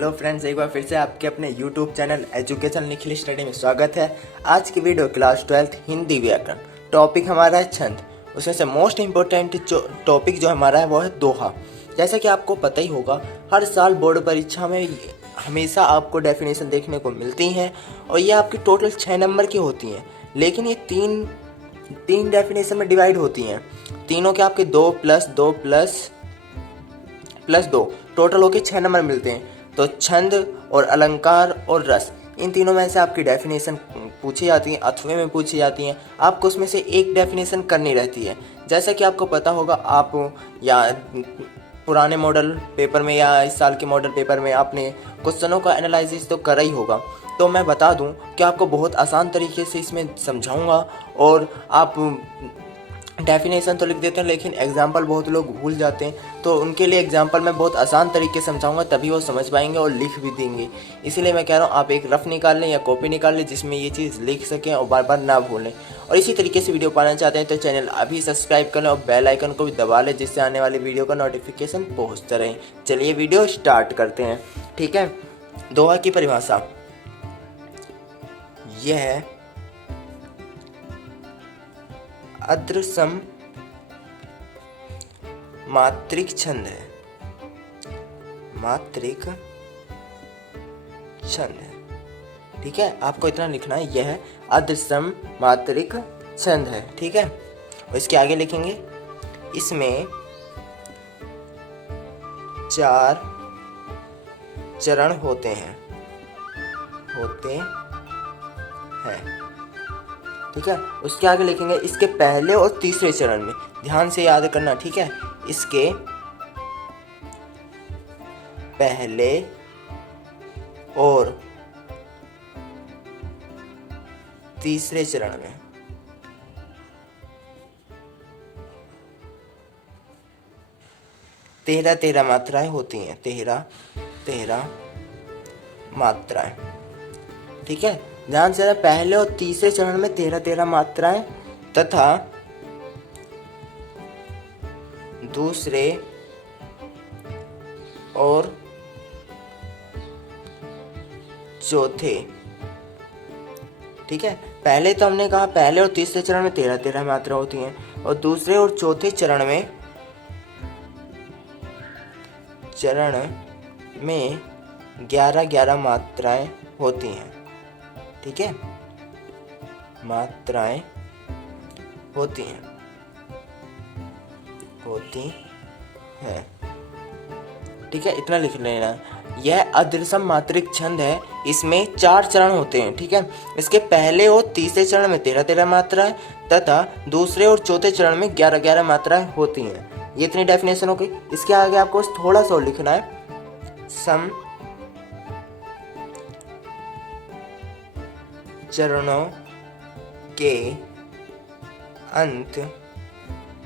Hello friends, एक बार फिर से आपके अपने YouTube channel education Nikhil study में स्वागत है। आज की वीडियो क्लास 12 हिंदी व्याकरण। टॉपिक हमारा है छंद। उसमें से मोस्ट इम्पोर्टेंट जो टॉपिक जो हमारा है वो है दोहा। जैसा कि आपको पता ही होगा, हर साल बोर्ड परीक्षा में हमेशा आपको डेफिनेशन देखने को मिलती हैं और ये आपकी टोटल 6 नंबर की होती हैं, लेकिन ये तीन डेफिनेशन में डिवाइड होती हैं। तीनों के आपके 2 प्लस 2 प्लस 2 टोटल होके 6 नंबर मिलते हैं। तो छंद और अलंकार और रस, इन तीनों में से आपकी डेफिनेशन पूछी जाती है, अथवे में पूछी जाती हैं। आपको उसमें से एक डेफिनेशन करनी रहती है। जैसा कि आपको पता होगा, आप या पुराने मॉडल पेपर में या इस साल के मॉडल पेपर में आपने क्वेश्चनों का एनालिसिस तो करा ही होगा। तो मैं बता दूं कि आपको बहुत आसान तरीके से इसमें समझाऊंगा। और आप डेफिनेशन तो लिख देते हैं, लेकिन एग्जाम्पल बहुत लोग भूल जाते हैं, तो उनके लिए एग्जाम्पल मैं बहुत आसान तरीके से समझाऊंगा, तभी वो समझ पाएंगे और लिख भी देंगे। इसीलिए मैं कह रहा हूँ, आप एक रफ निकाल लें या कॉपी निकाल लें जिसमें ये चीज़ लिख सकें और बार बार ना भूलें। और इसी तरीके से वीडियो पाना चाहते हैं तो चैनल अभी सब्सक्राइब कर लें और बेल आइकन को भी दबा लें, जिससे आने वाली वीडियो का नोटिफिकेशन पहुँचता रहे। चलिए वीडियो स्टार्ट करते हैं। ठीक है, दोहा की परिभाषा यह अदृश्यम मात्रिक छंद है। मात्रिक छंद है। ठीक है, आपको इतना लिखना है, यह अदृश्यम मात्रिक छंद है। ठीक है, और इसके आगे लिखेंगे, इसमें 4 चरण होते हैं। ठीक है, उसके आगे लिखेंगे, इसके पहले और तीसरे चरण में, ध्यान से याद करना। ठीक है, इसके पहले और तीसरे चरण में 13 मात्राएं होती हैं। 13 मात्राएं। ठीक है, ध्यान से, पहले और तीसरे चरण में 13 मात्राएं तथा दूसरे और चौथे। ठीक है, पहले तो हमने कहा पहले और तीसरे चरण में 13 मात्रा होती हैं, और दूसरे और चौथे चरण में 11 मात्राएं होती हैं। ठीक है, मात्राएं होती हैं। ठीक है, इतना लिख लेना। यह अदृश्यम मात्रिक छंद है। इसमें 4 चरण होते हैं। ठीक है, इसके पहले और तीसरे चरण में 13 मात्राएं तथा दूसरे और चौथे चरण में 11 मात्राएं होती हैं। ये इतनी डेफिनेशन हो गई। इसके आगे आपको थोड़ा सा लिखना है, सम चरणों के अंत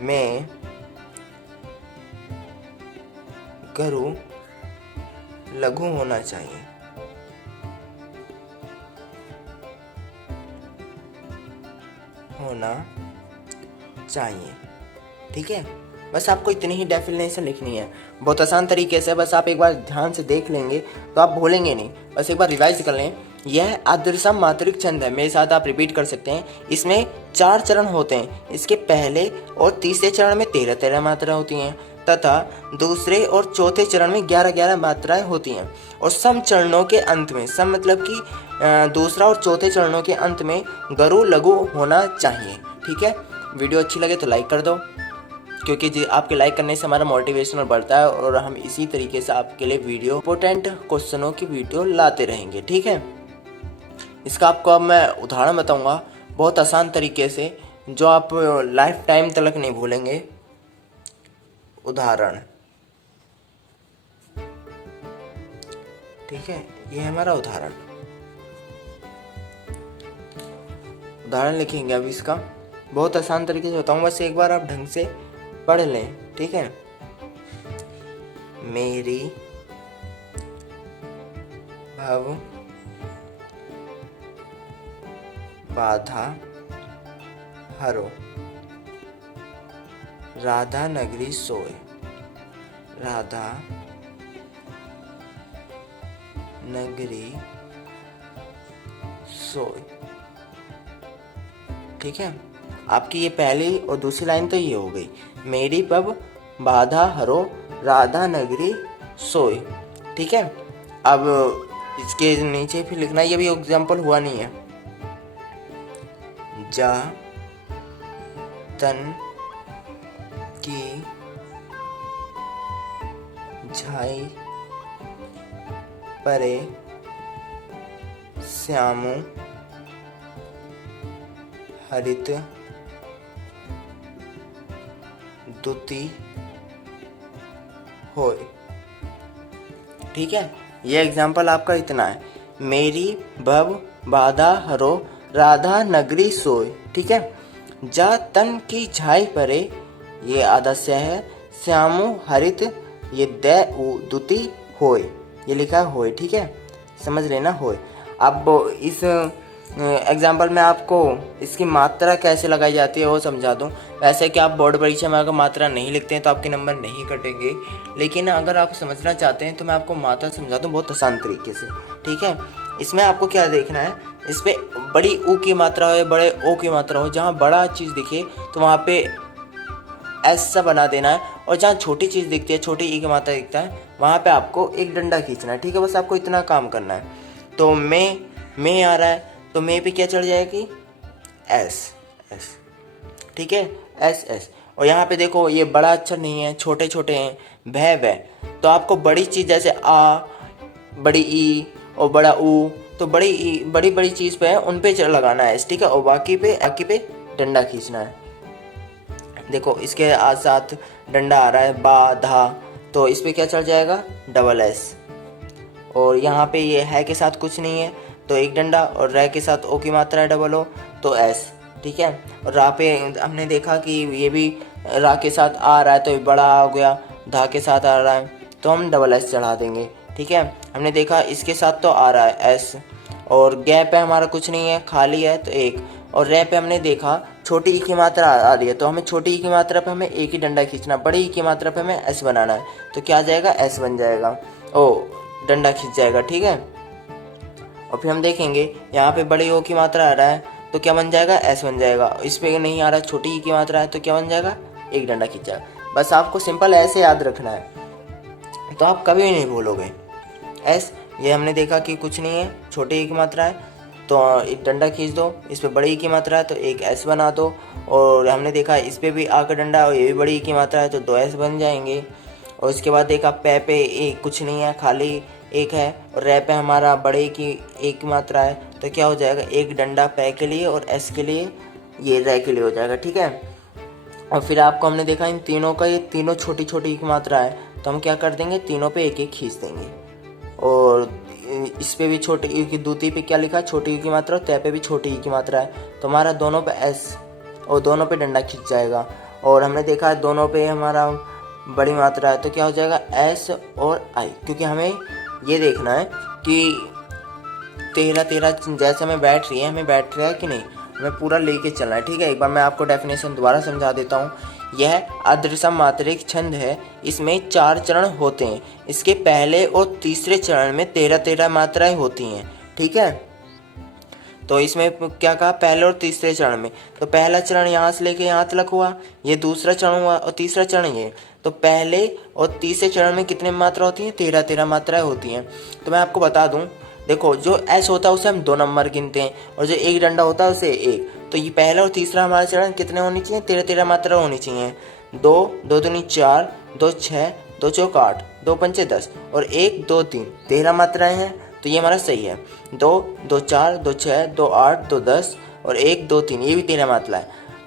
में गरु लघु होना चाहिए। ठीक है, बस आपको इतनी ही डेफिनेशन लिखनी है, बहुत आसान तरीके से। बस आप एक बार ध्यान से देख लेंगे तो आप भूलेंगे नहीं। बस एक बार रिवाइज कर लें। यह अदृश्यम मात्रिक छंद है। मेरे साथ आप रिपीट कर सकते हैं। इसमें 4 चरण होते हैं। इसके पहले और तीसरे चरण में 13 मात्रा होती हैं तथा दूसरे और चौथे चरण में 11 मात्राएं होती हैं। और सम चरणों के अंत में, सम मतलब कि दूसरा और चौथे चरणों के अंत में गरु लघु होना चाहिए। ठीक है, वीडियो अच्छी लगे तो लाइक कर दो, क्योंकि आपके लाइक करने से हमारा मोटिवेशन बढ़ता है और हम इसी तरीके से आपके लिए वीडियो इंपॉर्टेंट क्वेश्चनों की वीडियो लाते रहेंगे। ठीक है, इसका आपको अब मैं उदाहरण बताऊंगा बहुत आसान तरीके से, जो आप लाइफ टाइम तक नहीं भूलेंगे। उदाहरण, ठीक है, ये है हमारा उदाहरण लिखेंगे। अब इसका बहुत आसान तरीके से बताऊंगा, बस एक बार आप ढंग से पढ़ लें। ठीक है, मेरी भव बाधा हरो, राधा नगरी सोए। राधा नगरी सोई। ठीक है, आपकी ये पहली और दूसरी लाइन तो ये हो गई, मेरी पब बाधा हरो राधा नगरी सोई। ठीक है, अब इसके नीचे फिर लिखना, ये भी एग्जाम्पल हुआ नहीं है। जा तन की झाई परे श्यामु हरित दुति होय। ठीक है, ये एग्जाम्पल आपका इतना है, मेरी भव बाधा हरो राधा नगरी सोय। ठीक है, जा तन की झाई परे, ये आदस्य है, श्यामु हरित, ये दै दुति होय, ये लिखा है होय। ठीक है, समझ लेना होय। अब इस एग्जाम्पल में आपको इसकी मात्रा कैसे लगाई जाती है वो समझा दूं। वैसे कि आप बोर्ड परीक्षा में अगर मात्रा नहीं लिखते हैं तो आपके नंबर नहीं कटेंगे, लेकिन अगर आप समझना चाहते हैं तो मैं आपको मात्रा समझा दूं बहुत आसान तरीके से। ठीक है, इसमें आपको क्या देखना है, इस पर बड़ी ऊ की मात्रा हो, बड़े ओ की मात्रा हो, जहाँ बड़ा चीज़ दिखे तो वहाँ पे ऐसा बना देना है, और जहाँ छोटी चीज़ दिखती है, छोटी ई की मात्रा दिखता है, वहाँ पे आपको एक डंडा खींचना है। ठीक है, बस आपको इतना काम करना है। तो मैं आ रहा है तो मैं पे क्या चढ़ जाएगी, एस एस। ठीक है, एस एस। और यहाँ पे देखो ये बड़ा अक्षर नहीं है, छोटे छोटे हैं, भय वह, तो आपको बड़ी चीज़ जैसे आ, बड़ी ई और बड़ा ऊ, तो बड़ी बड़ी चीज़ पे है उन पे लगाना है। ठीक है, और बाकी पे डंडा खींचना है। देखो इसके साथ डंडा आ रहा है बाधा, तो इस पे क्या चढ़ जाएगा, डबल एस। और यहाँ पे ये है के साथ कुछ नहीं है तो एक डंडा, और रह के साथ ओ की मात्रा है डबल ओ, तो एस। ठीक है, और रा पे हमने देखा कि ये भी रा के साथ आ रहा है तो ये बड़ा हो गया, धा के साथ आ रहा है तो हम डबल एस चढ़ा देंगे। ठीक है, हमने देखा इसके साथ तो आ रहा है एस, और गैप है हमारा कुछ नहीं है, खाली है तो एक, और रे पे हमने देखा छोटी ई की मात्रा आ रही है तो हमें छोटी ई की मात्रा पे हमें एक ही डंडा खींचना, बड़ी ई की मात्रा पे हमें एस बनाना है, तो क्या आ जाएगा, एस बन जाएगा, ओ डंडा खींच जाएगा। ठीक है, और फिर हम देखेंगे यहाँ पे बड़ी ओ की मात्रा आ रहा है तो क्या बन जाएगा, एस बन जाएगा। इस पे नहीं आ रहा है, छोटी ई की मात्रा है तो क्या बन जाएगा, एक डंडा खींचा। बस आपको सिंपल ऐसे याद रखना है तो आप कभी नहीं भूलोगे। एस, ये हमने देखा कि कुछ नहीं है, छोटी ई की मात्रा है तो एक डंडा खींच दो, इस पे बड़ी ई की मात्रा है तो एक एस बना दो, और हमने देखा इस पे भी आ का डंडा और ये भी बड़ी ई की मात्रा है तो दो एस बन जाएंगे। और उसके बाद देखा पे एक कुछ नहीं है, खाली एक है, और रे पे हमारा बड़े की एक मात्रा है तो क्या हो जाएगा, एक डंडा पे के लिए और एस के लिए, ये रे के लिए हो जाएगा। ठीक है, और फिर आपको हमने देखा इन तीनों का, ये तीनों छोटी छोटी की मात्रा है तो हम क्या कर देंगे, तीनों पे एक एक खींच देंगे। और इस पे भी छोटी ई की दूती पे क्या लिखा है, छोटी ई की मात्रा, और तय पे भी छोटी ई की मात्रा है तो हमारा दोनों पे एस और दोनों पे डंडा खींच जाएगा। और हमने देखा है दोनों पे हमारा बड़ी मात्रा है तो क्या हो जाएगा, एस और आई, क्योंकि हमें ये देखना है कि तेरह जैसे हमें बैठ रही है, हमें बैठ रहा है कि नहीं, हमें पूरा लेके चलना है। ठीक है, एक बार मैं आपको डेफिनेशन दोबारा समझा देता हूँ। यह अदृसम मात्रिक छंद है, इसमें 4 चरण होते हैं, इसके पहले और तीसरे चरण में 13 मात्राएं होती हैं। ठीक है, तो इसमें क्या कहा, पहले और तीसरे चरण में, तो पहला चरण यहाँ से लेके यहाँ तक हुआ, ये दूसरा चरण हुआ, और तीसरा चरण ये, तो पहले और तीसरे चरण में कितने मात्रा होती हैं, 13 मात्राएं होती हैं। तो मैं आपको बता दूं, देखो जो एस होता है उसे हम 2 नंबर गिनते हैं, और जो एक डंडा होता है उसे एक, तो ये पहला और तीसरा हमारा चरण कितने होनी चाहिए, 13 मात्रा होनी चाहिए। 2 2 दूनी 4, 2 6, 2 चौक 8, 2 पंचे 10, और 1 2 3, 13 मात्राएं हैं, तो ये हमारा सही है। 2 2 4, 2 6, 2 8, 2 10, और 1 2 3, ये भी 13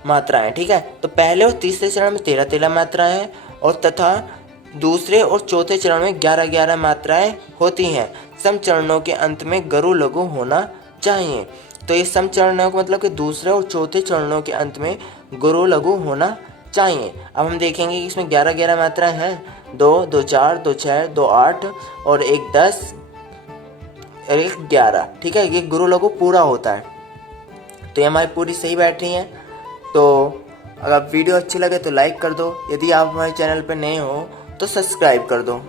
मात्राएं। ठीक है, तो पहले और तीसरे चरण में 13 मात्राएं हैं, और तथा दूसरे और चौथे चरण में 11 मात्राएं होती हैं। सम चरणों के अंत में गरु लघु होना चाहिए। तो ये सम चरणों का मतलब कि दूसरे और चौथे चरणों के अंत में गुरु लघु होना चाहिए। अब हम देखेंगे कि इसमें 11 मात्राएं हैं, 2 2 4, 2 6, 2 8, और 1 10, और 1 11। ठीक है, ये गुरु लघु पूरा होता है, तो ये हमारी पूरी सही बैठ रही है। तो अगर वीडियो अच्छी लगे तो लाइक कर दो, यदि आप हमारे चैनल पर नए हो तो सब्सक्राइब कर दो।